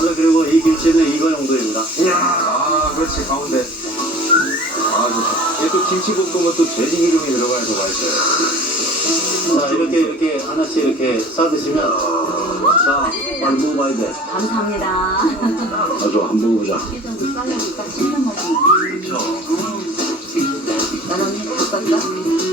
원래 그리고 이 김치는 이거 정도입니다. 이야, 아, 그렇지, 가운데. 아, 좋다. 얘 또 김치볶음은 또 돼지 기름이 들어가서 맛있어요. 자, 이렇게 하나씩 이렇게 싸드시면, 자, 빨리 먹어봐야 돼. 감사합니다. 아주 한번 먹어보자. 쌀국수 딱 씹는 먹으면. 그렇죠. 난 언니 바꿨어?